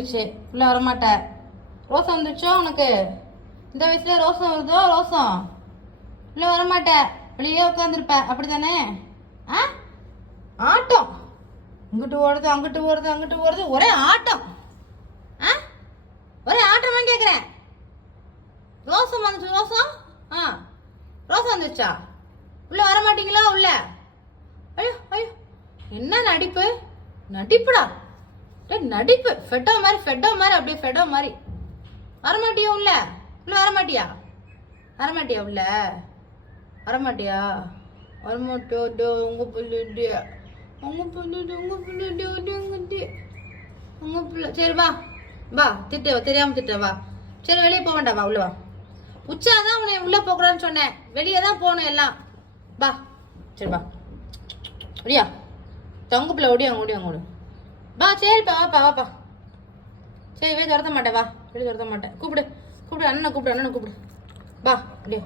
உள்ள வரமாட்ட. ரோசம் வந்துச்சோ உனக்கு? இந்த வயசுல ரோசம் வருதோ? ரோசம் உள்ள வரமாட்ட, வெளியே உட்காந்துருப்ப, அப்படித்தானே? ஆ, ஆட்டம், இங்கிட்டு ஓடுது அங்கிட்டு ஓடுது அங்கிட்டு ஓடுது, ஒரே ஆட்டம். ஆ, ஒரே ஆட்டமான்னு கேட்குறேன். ரோசம் வந்துச்சு? ரோசம் ரோசம் வந்துச்சா? உள்ள வர மாட்டீங்களா? உள்ள ஐயோ ஐயோ, என்ன நடிப்பு நடிப்புடா, நடிப்பு. ஃபெட்டோ மாதிரி அப்படியே ஃபெட்டோ மாதிரி. வரமாட்டியா உள்ள? உள்ள வரமாட்டியா? வரமாட்டியா உள்ள? வரமாட்டியா? வரமாட்டோ? உங்க பிள்ளை உங்க பிள்ளை. சரி வா வா, திட்டு தெரியாம திட்ட வா. சரி வெளியே போக வேண்டாம், வா உள்ள வா. உச்சாதான் உன்னை உள்ள போகக்கூடாதுன்னு சொன்னேன், வெளியே தான் போகணும் எல்லாம். வா சரி வா. ஒடியா தொங்க பிள்ளை, ஓடியா வா. சரிப்பா வாப்பா. சரி வெளியே துரத்த மாட்டேன், வா வெளியே துரத்த மாட்டேன். கூப்பிடு அண்ணனை கூப்பிடு வா அப்படியே.